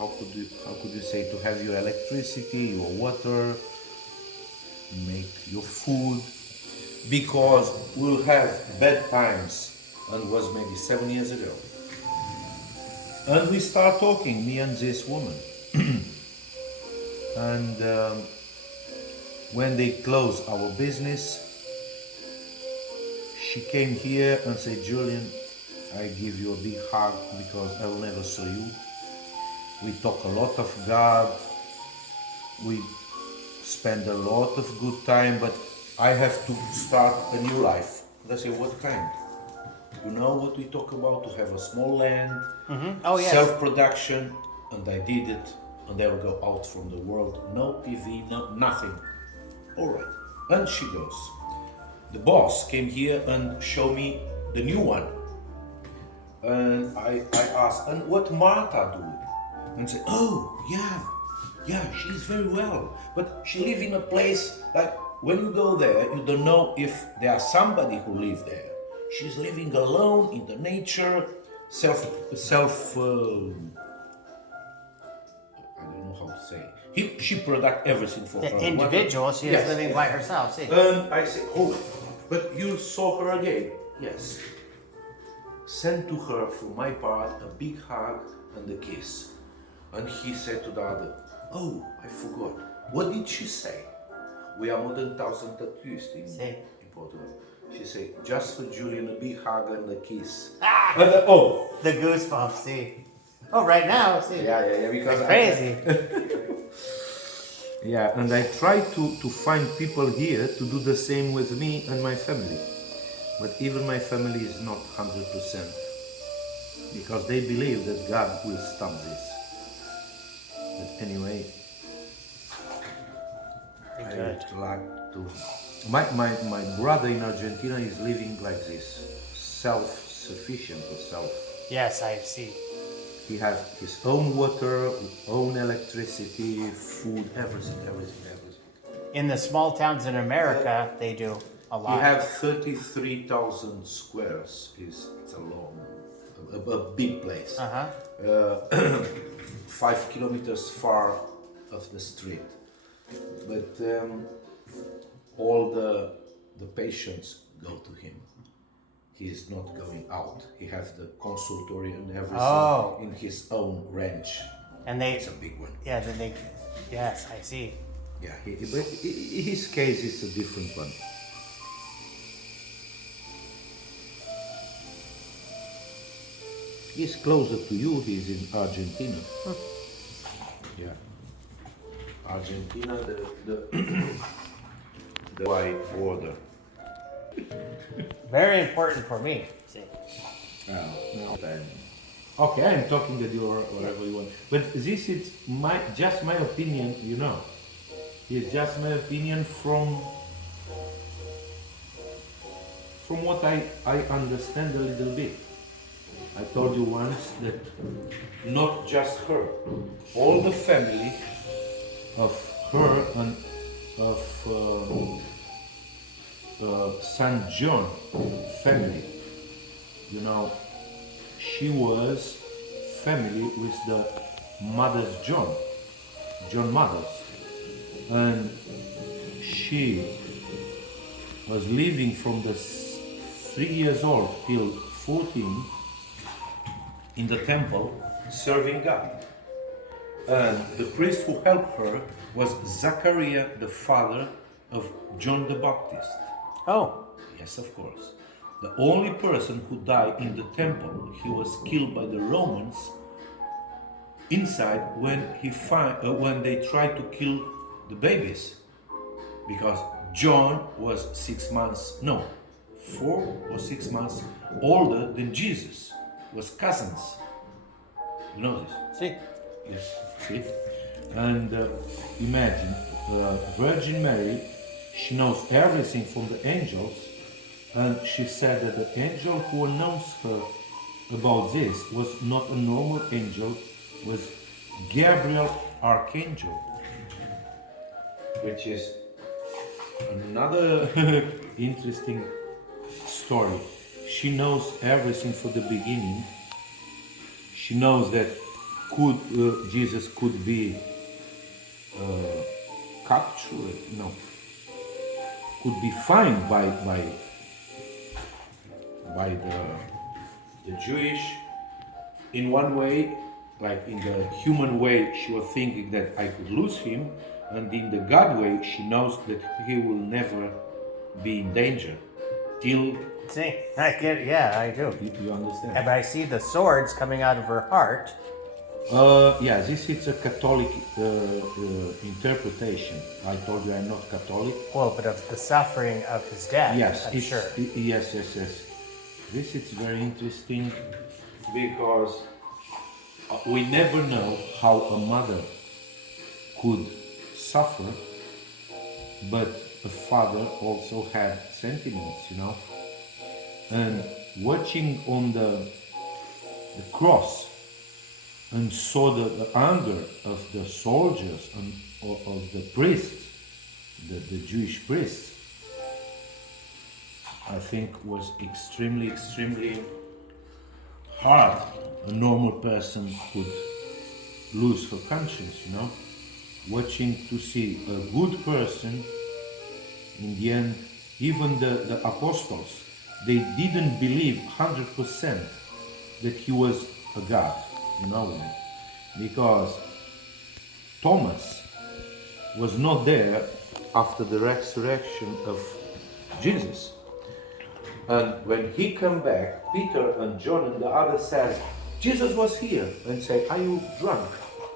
how could you say, to have your electricity, your water, make your food, because we'll have bad times, and was maybe 7 years ago. And we start talking, me and this woman. And when they close our business, she came here and said, Julian, I give you a big hug because I will never saw you. We talk a lot of God. We spend a lot of good time, but I have to start a new life. And I say, what kind? You know what we talk about? To have a small land, Oh, yes. self-production, and I did it, and I will go out from the world. No PV, no nothing. All right. And she goes. The boss came here and showed me the new one. And I asked, and what Martha doing? And said, oh, yeah, she's very well. But she live in a place, like when you go there, you don't know if there are somebody who live there. She's living alone in the nature, I don't know how to say. She product everything for her. The individual, she is living by herself. See. And I said, oh, but you saw her again? Yes. Send to her, for my part, a big hug and a kiss. And he said to the other, oh, I forgot. What did she say? We are more than 1,000 tattoos in Portugal. She said, just for Julian, a big hug and a kiss. Oh! The goosebumps, see. Oh, right now, see. Yeah, because crazy. Yeah, and I try to find people here to do the same with me and my family. But even my family is not 100%. Because they believe that God will stop this. But anyway, I would like to... My brother in Argentina is living like this. Self-sufficient or self. Yes, I see. He has his own water, own electricity, food, everything. In the small towns in America, they do a lot. He have 33,000 squares. It's a big place. 5 kilometers far of the street. But all the patients go to him. He is not going out. He has the consultory and everything in his own ranch. And it's a big one. Yeah, then they. Yes, I see. Yeah, but his case is a different one. He's closer to you. He's in Argentina. Yeah, Argentina, the white border. Very important for me. See. No, okay, I'm talking with you or whatever you want. But this is just my opinion, you know. It's just my opinion from what I understand a little bit. I told you once that not just her, all the family of her and of St. John family, you know, she was family with the mothers John mothers, and she was living from the 3 years old till 14 in the temple serving God. And the priest who helped her was Zachariah, the father of John the Baptist. Oh. Yes, of course. The only person who died in the temple, he was killed by the Romans inside when they tried to kill the babies. Because John was 4 or 6 months older than Jesus, was cousins. You know this? See. Yes, see? And imagine, Virgin Mary, she knows everything from the angels, and she said that the angel who announced her about this was not a normal angel, was Gabriel Archangel, which is another interesting story. She knows everything from the beginning. She knows that Jesus could be captured, no, could be fined by the Jewish. In one way, like in the human way, she was thinking that I could lose him, and in the God way, she knows that he will never be in danger till. See, I get it. Yeah, I do. You understand? And I see the swords coming out of her heart. Yeah, this is a Catholic interpretation. I told you I'm not Catholic. Well, but of the suffering of his death. Yes, I'm sure. Yes. This is very interesting because we never know how a mother could suffer, but a father also had sentiments, you know. And watching on the cross and saw the anger of the soldiers and of the priests, the Jewish priests, I think was extremely hard. A normal person could lose her conscience, you know. Watching to see a good person, in the end, even the apostles, they didn't believe 100% that he was a God, you know, because Thomas was not there after the resurrection of Jesus. And when he came back, Peter and John and the others said, Jesus was here, and said, are you drunk?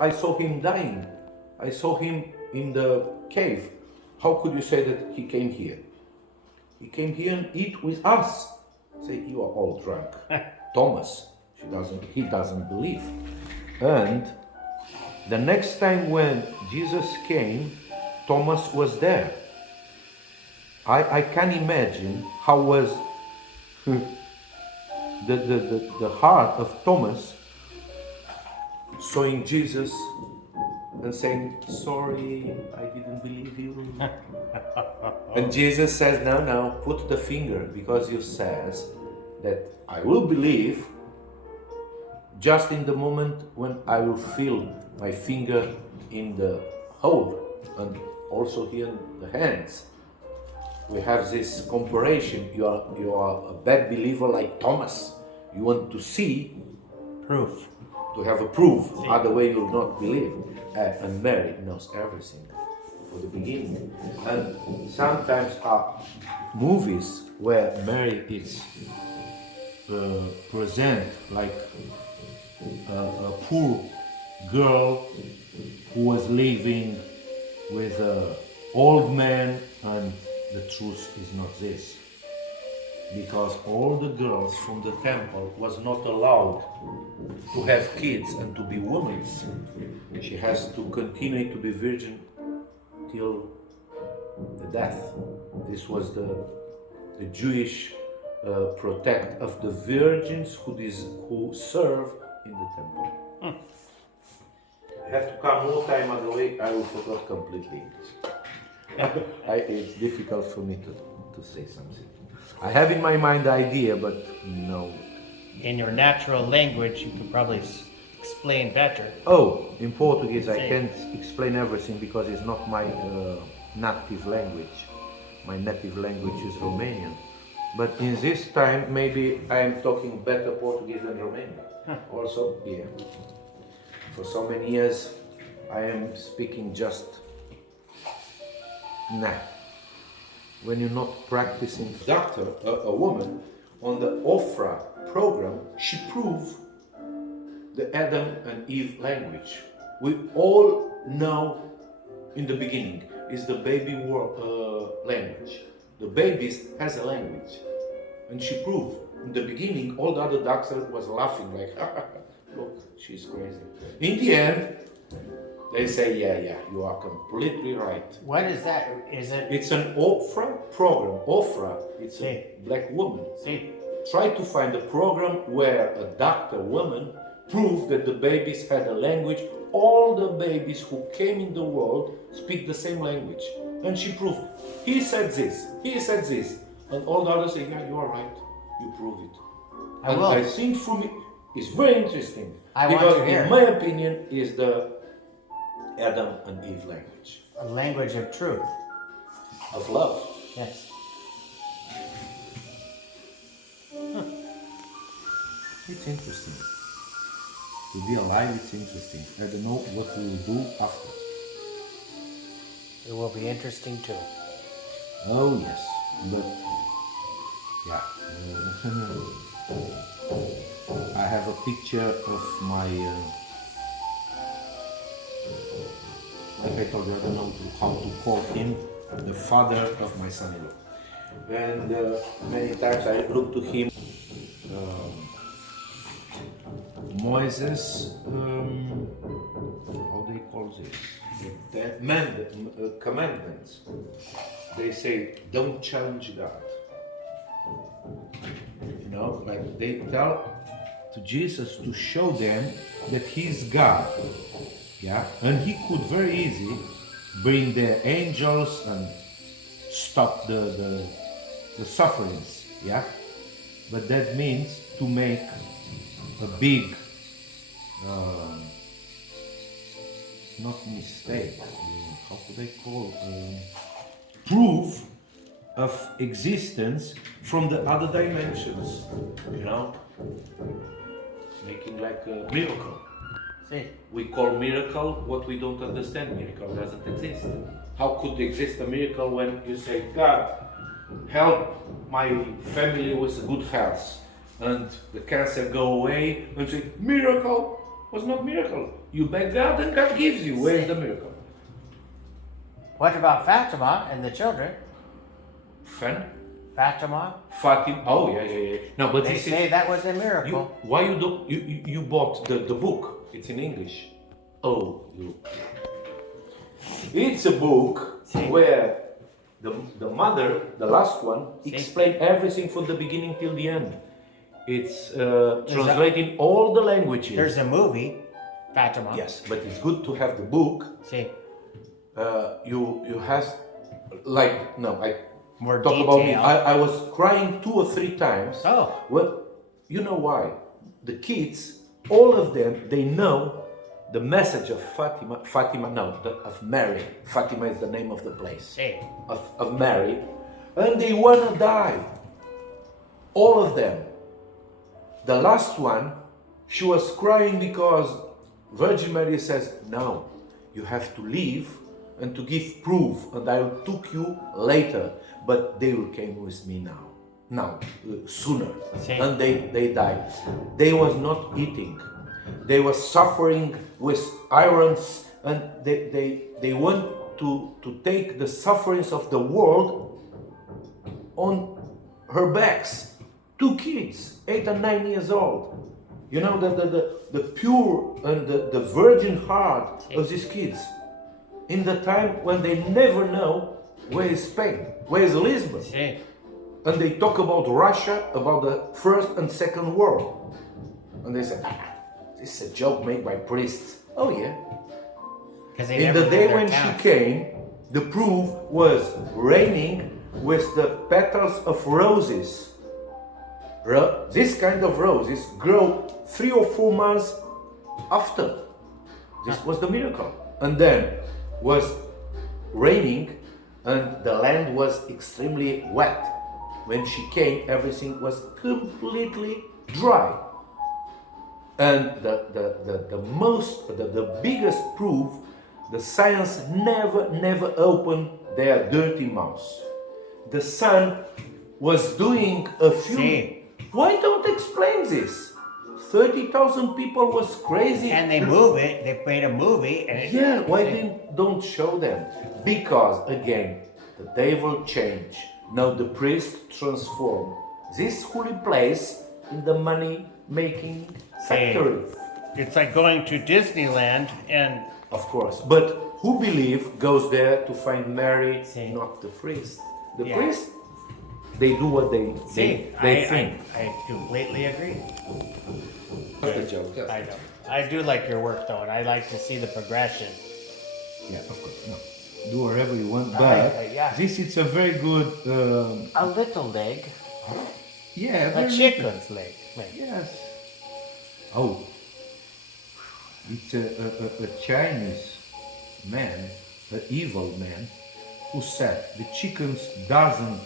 I saw him dying. I saw him in the cave. How could you say that he came here? He came here and eat with us. Say, you are all drunk. Thomas, he doesn't believe. And the next time when Jesus came, Thomas was there. I can imagine how was the heart of Thomas seeing Jesus and saying, sorry, I didn't believe you. And Jesus says, no, put the finger, because you says that I will believe just in the moment when I will feel my finger in the hole and also here in the hands. We have this comparison. You are a bad believer like Thomas. You want to see Proof. to have a proof. Other way you'll not believe. And Mary knows everything for the beginning. And sometimes movies where Mary is present like a poor girl who was living with an old man, and the truth is not this. Because all the girls from the temple was not allowed to have kids and to be women. She has to continue to be virgin till the death. This was the Jewish protect of the virgins who serve in the temple. I have to come more time, otherwise I will forget completely English. It's difficult for me to say something. I have in my mind the idea, but no. In your natural language, you could probably explain better. Oh, in Portuguese I can't explain everything because it's not my native language. My native language is Romanian. But in this time, maybe I am talking better Portuguese than Romanian. Also, yeah. For so many years, I am speaking just nah. When you're not practicing. Doctor, a woman, on the Ofra program, she proved the Adam and Eve language. We all know in the beginning is the baby language. The babies has a language. And she proved in the beginning, all the other doctors was laughing like, look, she's crazy. In the end, they say, yeah, you are completely right. What is that? Is it? It's an Ofra program. Ofra, it's a black woman. Try to find a program where a doctor woman proved that the babies had a language. All the babies who came in the world speak the same language. And she proved, he said this. And all the others say, yeah, you are right. You prove it. I think for me, It's very interesting. I want because to hear. in my opinion, is the Adam and Eve language A language of truth. of love. Yes. It's interesting. To be alive, it's interesting. I don't know what we will do after. It will be interesting too. Oh yes, but yeah. I have a picture of my. Like I told you, I don't know how to call him, the father of my son-in-law. And many times I look to him. Moses, how they call this? The commandments. They say, don't challenge God. You know, like they tell to Jesus to show them that He's God. Yeah, and He could very easy bring the angels and stop the sufferings. Yeah, but that means to make a big, not mistake, how could I call, proof of existence from the other dimensions, you know, making like a miracle. See. We call miracle what we don't understand. Miracle doesn't exist. How could exist a miracle when you say, God, help my family with good health, and the cancer go away, and say, miracle was not miracle. You beg God and God gives you. Where is the miracle? What about Fatima and the children? Fatima? Fatima. Oh yeah. No, but They this say is, that was a miracle. why you don't you bought the book? It's in English. Oh, you. It's a book where the mother, the last one, explained everything from the beginning till the end. It's translating all the languages. There's a movie, Fatima. Yes, but it's good to have the book. See. You have like no, I More talk detail. about me. I was crying 2 or 3 times. Oh. Well, you know why? The kids, all of them, they know the message of Fatima. Of Mary. Fatima is the name of the place. See. Of Mary, and they wanna die. All of them. The last one, she was crying because Virgin Mary says, "No, you have to leave and to give proof, and I will took you later, but they will came with me now, sooner." See. And they died. They was not eating. They were suffering with irons, and they want to take the sufferings of the world on her backs. 2 kids, 8 and 9 years old. You know, the pure and the virgin heart of these kids. In the time when they never know where is Spain, where is Lisbon. See. And they talk about Russia, about the First and Second World. And they say, this is a joke made by priests. Oh yeah. In the day when she came, the proof was raining with the petals of roses. This kind of roses grow 3 or 4 months after. This was the miracle. And then was raining and the land was extremely wet. When she came, everything was completely dry. And the biggest proof, the science never opened their dirty mouths. The sun was doing a few. See. Why don't explain this? 30,000 people was crazy. And they move it. They made a movie. And Yeah, why don't show them? Because again, the devil changed. Now the priest transformed this holy place in the money-making factory. It's like going to Disneyland and... Of course. But who believe goes there to find Mary, not the priest? The priest, they do what they think. I completely agree. That's the joke. I know. I do like your work though, and I like to see the progression. Yeah, of course. No. Do whatever you want, but this is a very good. A little leg. Yeah, A chicken's leg. Yes. Oh, it's a Chinese man, an evil man, who said the chickens doesn't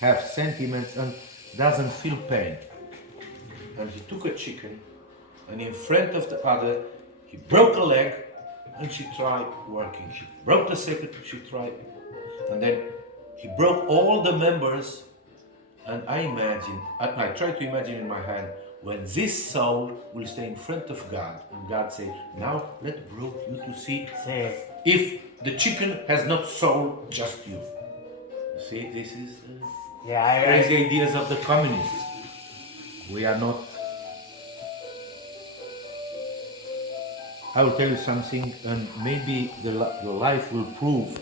have sentiments and doesn't feel pain. And he took a chicken, and in front of the other, he broke a leg, and she tried working. She broke the second, she tried, and then he broke all the members. And I try to imagine in my head when this soul will stay in front of God, and God say, now let brought you to see if the chicken has not soul, just you. You see, this is crazy ideas of the communists. We are not. I will tell you something, and maybe the life will prove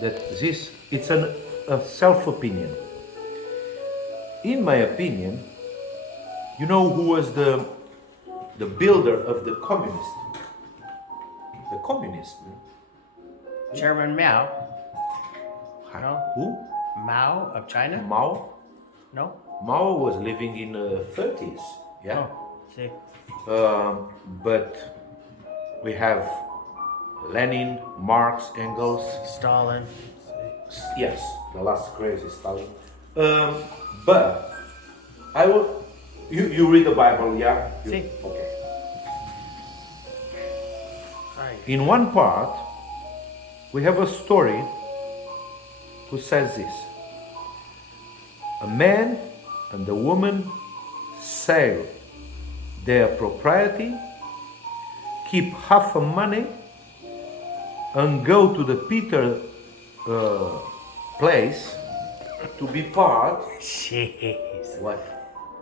that it's a self-opinion. In my opinion, you know who was the builder of the communist? The communist. Chairman Mao. No? Who? Mao of China? Mao? No? Mao was living in the 30s. Yeah. Oh, see. But we have Lenin, Marx, Engels, Stalin. Yes, the last crazy Stalin. But I will. You read the Bible, yeah? See. Okay. Right. In one part, we have a story who says this: a man and a woman sell their property, keep half the money, and go to the Peter place to be part. Jeez. What?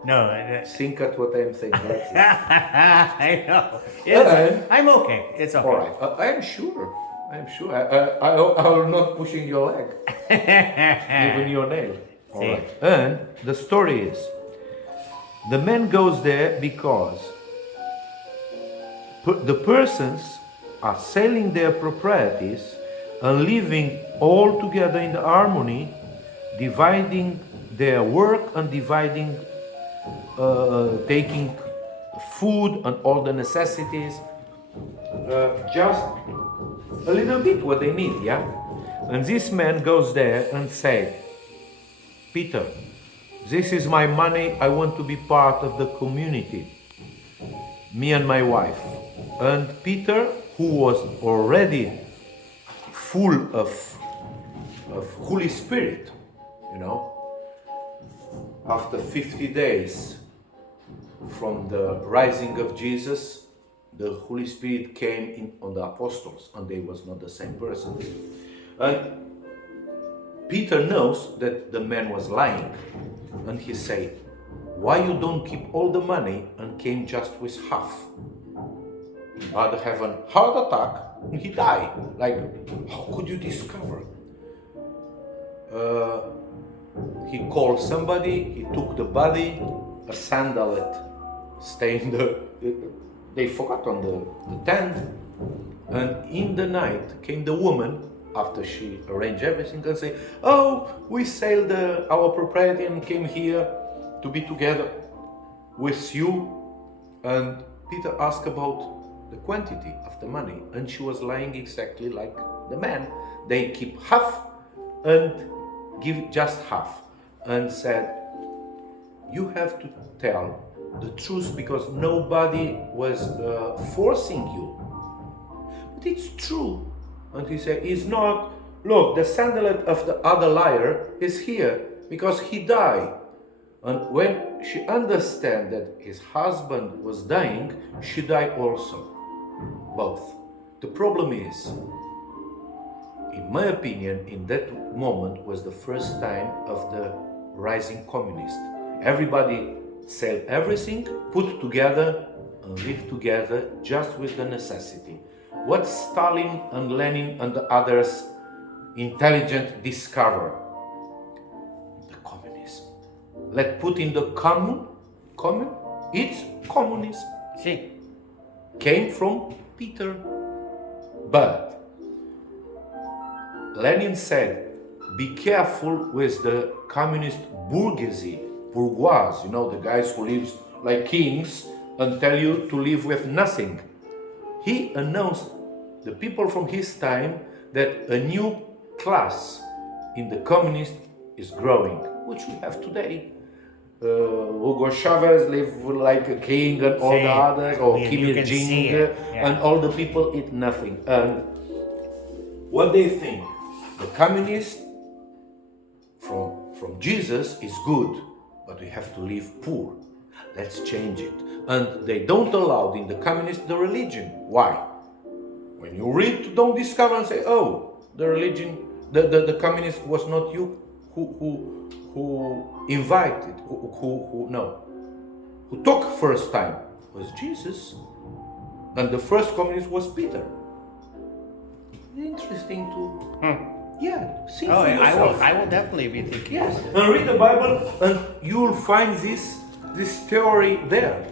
No, Think at what I'm saying. That's it. I know. I'm okay. It's okay. All right. I'm sure. I will not pushing your leg, even your nail. All right. And the story is, the man goes there because the persons are selling their properties and living all together in the harmony, dividing their work and dividing, taking food and all the necessities, just a little bit what they need, yeah? And this man goes there and say, Peter, this is my money, I want to be part of the community, me and my wife. And Peter, who was already full of Holy Spirit, you know, after 50 days from the rising of Jesus, the Holy Spirit came in on the apostles, and they was not the same person. And Peter knows that the man was lying, and he said, why you don't keep all the money and came just with half? Brother have a heart attack and he died. Like, how could you discover? He called somebody, he took the body, a sandalet stayed in the, they forgot on the tent, and in the night came the woman, after she arranged everything, and say, oh, we sold our property and came here to be together with you. And Peter asked about the quantity of the money, and she was lying exactly like the man. They keep half and give just half, and said, you have to tell the truth because nobody was forcing you. But it's true. And he said, it's not, look, the sandalet of the other liar is here because he died. And when she understand that his husband was dying, she died also. Both. The problem is, in my opinion, in that moment was the first time of the rising communist. Everybody sell everything, put together and live together just with the necessity. What Stalin and Lenin and the others intelligent discover? The communism. Let put in the common, it's communism. See. Came from Peter. But Lenin said, be careful with the communist bourgeoisie, bourgeois, you know, the guys who live like kings and tell you to live with nothing. He announced the people from his time that a new class in the communist is growing, which we have today. Hugo Chavez live like a king and all the others, or Kim Il-jing, and all the people eat nothing. And what they think, the communist from Jesus is good, but we have to live poor. Let's change it. And they don't allow in the communist the religion. Why? When you read, don't discover and say, oh, the religion, the communist was not you who invited, who took first time was Jesus, and the first communist was Peter. Interesting to, see for yourself. I will definitely be thinking. Yes, and read the Bible, and you will find this theory there.